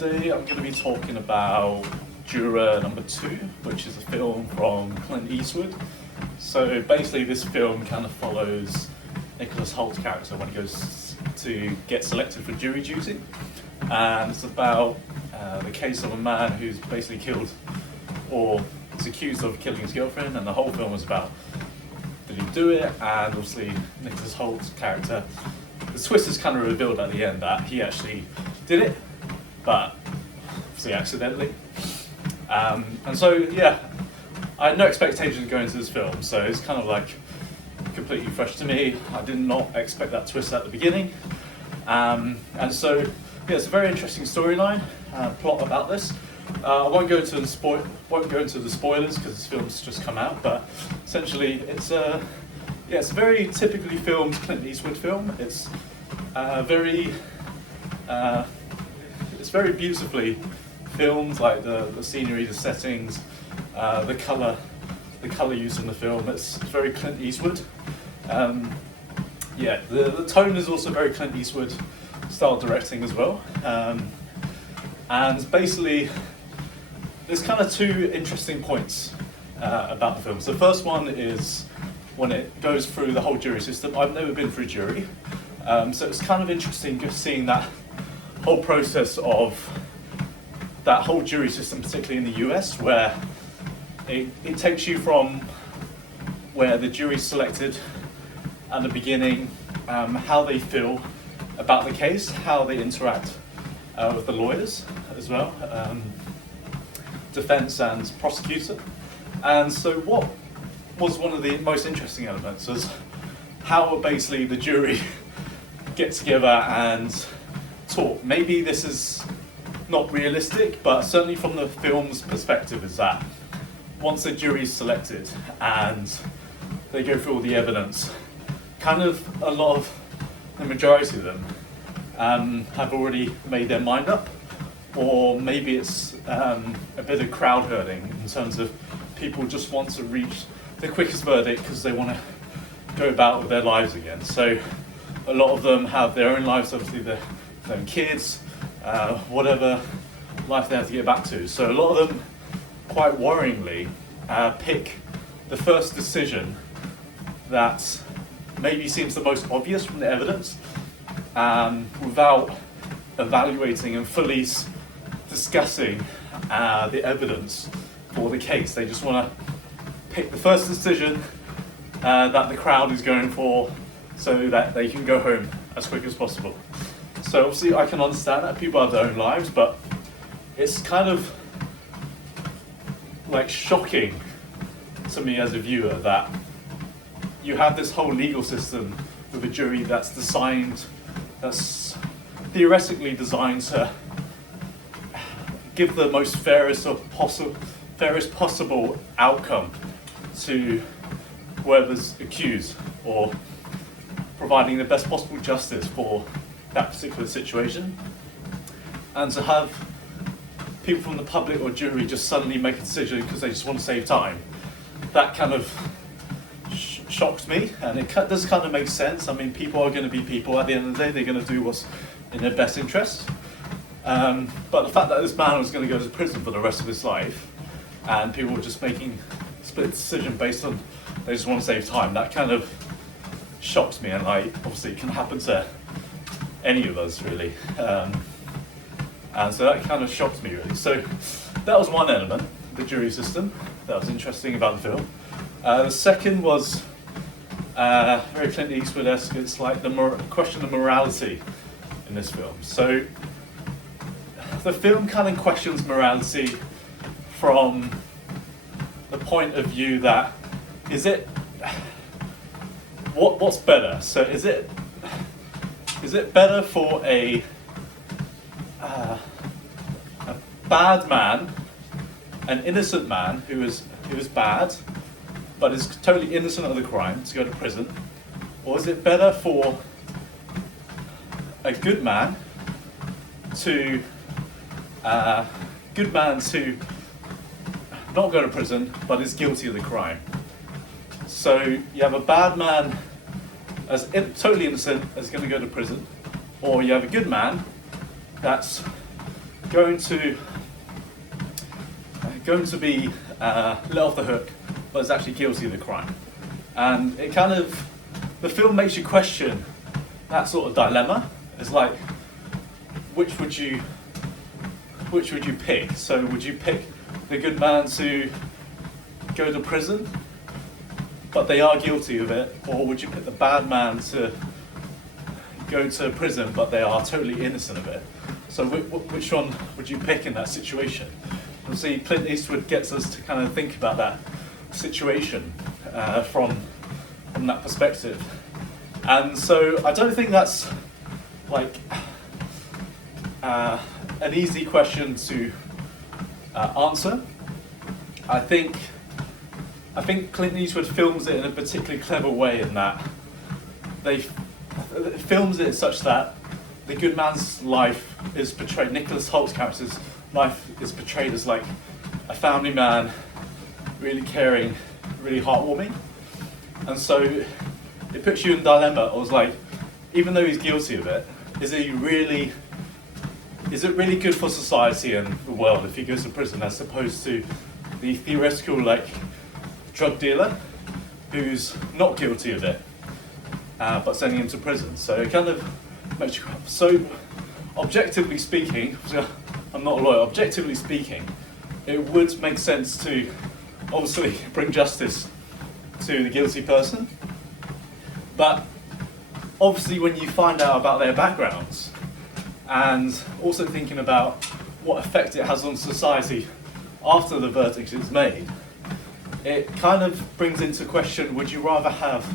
Today I'm going to be talking about Juror number 2, which is a film from Clint Eastwood. So basically this film kind of follows Nicholas Holt's character when he goes to get selected for jury duty. And it's about the case of a man who's basically killed or is accused of killing his girlfriend, and the whole film is about did he do it, and obviously Nicholas Holt's character, the twist is kind of revealed at the end that he actually did it, but obviously accidentally. And so yeah, I had no expectations going into this film, so it's kind of like completely fresh to me. I did not expect that twist at the beginning. And so yeah, it's a very interesting storyline, plot about this. I won't go into the spoilers because this film's just come out, but essentially it's a very typically filmed Clint Eastwood film. It's very beautifully filmed, like the scenery, the settings, the color use in the film. It's very Clint Eastwood. The tone is also very Clint Eastwood style directing as well. And basically, there's kind of two interesting points about the film. So the first one is when it goes through the whole jury system. I've never been through jury, so it's kind of interesting just seeing that whole process of that whole jury system, particularly in the US, where it takes you from where the jury's selected at the beginning, how they feel about the case, how they interact with the lawyers as well, defense and prosecutor. And so what was one of the most interesting elements was how basically the jury get together and talk. Maybe this is not realistic, but certainly from the film's perspective is that once the jury's selected and they go through all the evidence, kind of the majority of them have already made their mind up, or maybe it's a bit of crowd herding in terms of people just want to reach the quickest verdict because they want to go about with their lives again. So a lot of them have their own lives, obviously their own kids, whatever life they have to get back to. So a lot of them, quite worryingly, pick the first decision that maybe seems the most obvious from the evidence, without evaluating and fully discussing the evidence for the case. They just want to pick the first decision that the crowd is going for so that they can go home as quick as possible. So obviously I can understand that people have their own lives, but it's kind of like shocking to me as a viewer that you have this whole legal system with a jury that's theoretically designed to give the most fairest possible outcome to whoever's accused, or providing the best possible justice for that particular situation. And to have people from the public or jury just suddenly make a decision because they just want to save time, that kind of shocks me, and it does kind of make sense. I mean, people are going to be people. At the end of the day, they're going to do what's in their best interest. But the fact that this man was going to go to prison for the rest of his life, and people were just making a split decision based on they just want to save time, that kind of shocks me. And obviously it can happen to any of us, really. And so that kind of shocked me, really. So that was one element, the jury system, that was interesting about the film. The second was very Clint Eastwood-esque. It's like the question of morality in this film. So the film kind of questions morality from the point of view that what's better? So is it better for a bad man, an innocent man who is bad but is totally innocent of the crime, to go to prison? Or is it better for a good man to not go to prison but is guilty of the crime? So you have a bad man as totally innocent as going to go to prison, or you have a good man that's going to be let off the hook, but is actually guilty of the crime. And it kind of, the film makes you question that sort of dilemma. It's like, which would you pick? So would you pick the good man to go to prison, but they are guilty of it, or would you pick the bad man to go to prison, but they are totally innocent of it? So which one would you pick in that situation? You'll see Clint Eastwood gets us to kind of think about that situation from that perspective. And so I don't think that's like an easy question to answer. I think Clint Eastwood films it in a particularly clever way in that they films it such that the good man's life is portrayed, Nicholas Holt's character's life is portrayed as like a family man, really caring, really heartwarming. And so it puts you in a dilemma. It was like, even though he's guilty of it, is it really good for society and the world if he goes to prison, as opposed to the theoretical like drug dealer who's not guilty of it, but sending him to prison? So it kind of makes you, so objectively speaking, I'm not a lawyer, objectively speaking, it would make sense to obviously bring justice to the guilty person. But obviously when you find out about their backgrounds, and also thinking about what effect it has on society after the verdict is made, it kind of brings into question, would you rather have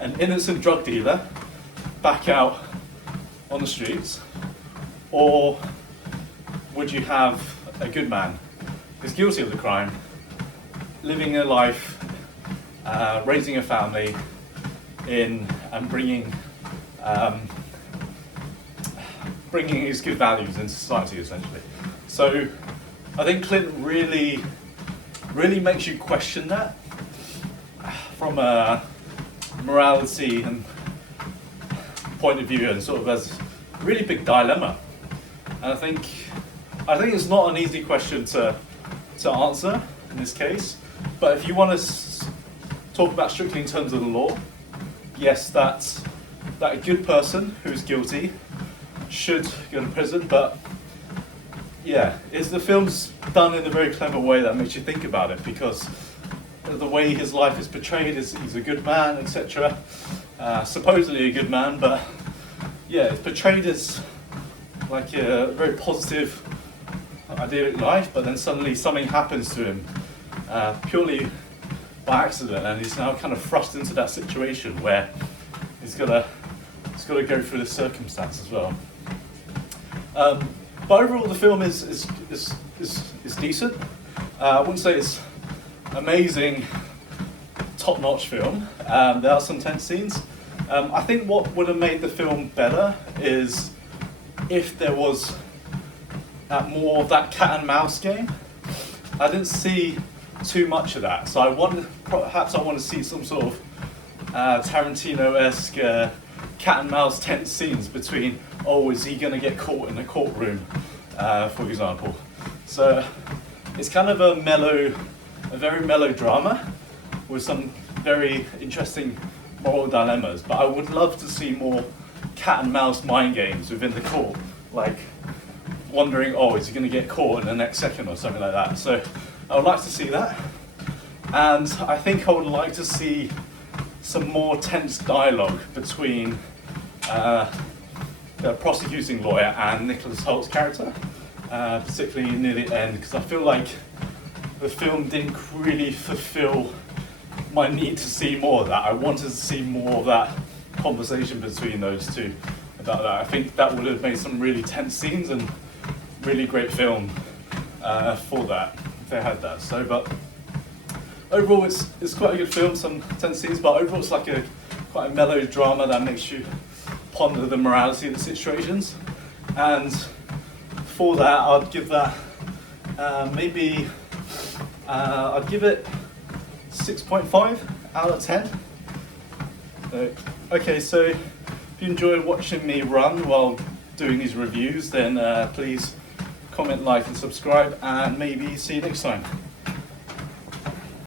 an innocent drug dealer back out on the streets, or would you have a good man who's guilty of the crime, living a life, raising a family, and bringing his good values into society, essentially? So I think Clint really makes you question that from a morality and point of view, and sort of as a really big dilemma. And I think it's not an easy question to answer in this case. But if you want to talk about strictly in terms of the law, yes, that a good person who's guilty should go to prison. But yeah, the film's done in a very clever way that makes you think about it, because the way his life is portrayed is he's a good man, etc. Supposedly a good man, but yeah, it's portrayed as like a very positive, idyllic life, but then suddenly something happens to him purely by accident, and he's now kind of thrust into that situation where he's got to go through the circumstance as well. But overall, the film is decent. I wouldn't say it's amazing, top-notch film. There are some tense scenes. I think what would have made the film better is if there was more of that cat and mouse game. I didn't see too much of that, so perhaps I want to see some sort of Tarantino-esque cat and mouse tense scenes between, is he going to get caught in a courtroom, for example. So it's kind of a very mellow drama with some very interesting moral dilemmas, but I would love to see more cat and mouse mind games within the court, like wondering, is he going to get caught in the next second or something like that. So I would like to see that, and I think I would like to see some more tense dialogue between the prosecuting lawyer and Nicholas Holt's character, particularly near the end, because I feel like the film didn't really fulfill my need to see more of that. I wanted to see more of that conversation between those two about that. I think that would have made some really tense scenes and really great film for that, if they had that. So, but overall it's quite a good film, some tense scenes, but overall it's like quite a mellow drama that makes you ponder the morality of the situations. And for that, I'd give that I'd give it 6.5 out of 10. Okay, so if you enjoy watching me run while doing these reviews, then please comment, like and subscribe, and maybe see you next time.